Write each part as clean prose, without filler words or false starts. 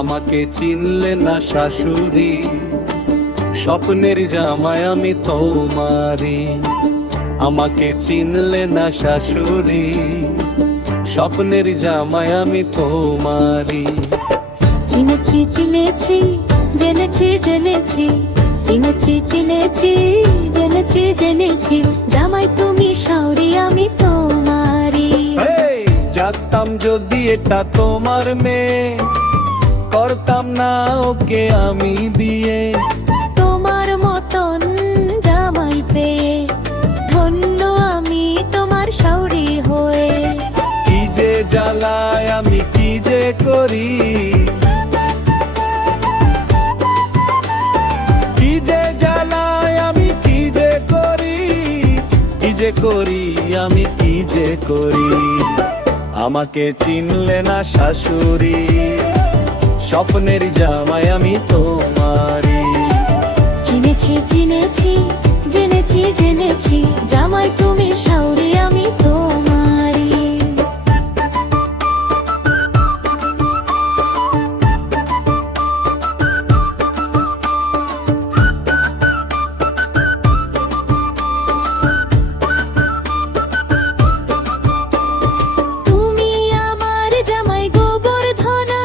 আমাকে চিনলে না শাশুড়ি, স্বপ্নের জামাই আমি তোমারি। আমাকে চিনলে না শাশুড়ি, স্বপ্নের জামাই আমি তোমারি। চিনেছি চিনেছি, জেনেছি জেনেছি, চিনেছি চিনেছি, জেনেছি জেনেছি, জামাই তুমি শাওরি আমি তোমারি। জানতাম যদি এটা তোমার মেয়ে, করতাম না ওকে আমি বিয়ে। তোমার মতন জামাই পেয়ে ধন্য আমি তোমার শাওরি হয়ে। কি যে জ্বালায় আমি কি যে করি, কি যে জ্বালায় আমি কি যে করি, কি যে করি আমি কি যে করি। আমাকে চিনলে না শাশুড়ি, স্বপ্নের জামাই আমি তোমারি। চিনেছি চিনেছি, জেনেছি জেনেছি, জামাই তুমি শাওরি আমি তোমারি। তুমি আমার জামাই গোবর্ধনা,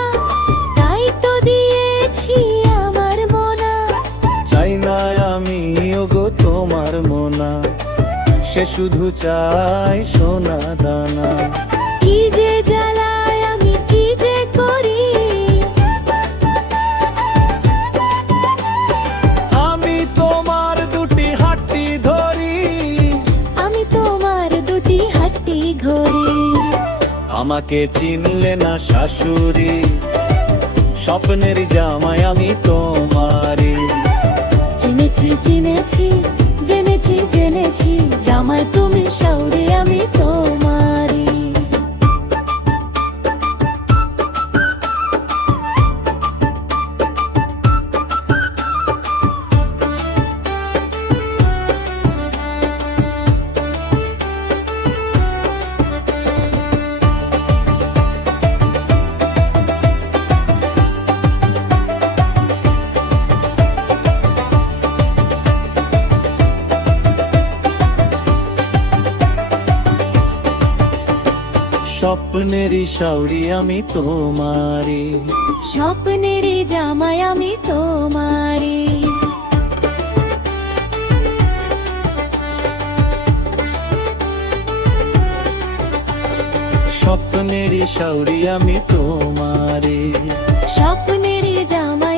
তাই তো দিয়েছি আমার মনা। চাই না আমি ওগো তোমার মোনা, সে শুধু চাই সোনা দানা। কি যে জ্বালায় আমি কি যে করি, আমি তোমার দুটি হাতটি ধরি, আমি তোমার দুটি হাতটি ঘড়ি। আমাকে চিনলে না শাশুড়ি, স্বপ্নের জামাই আমি তোমারি। চিনেছি চিনেছি, জেনেছি জেনেছি, জামাই তুমি শাওরি আমি তোমারি। স্বপ্নেরই শাওরি আমি তোমারি। স্বপ্নেরই জামাই আমি তোমারি। স্বপ্নেরই শাওরি আমি তোমারি। স্বপ্নেরই জামাই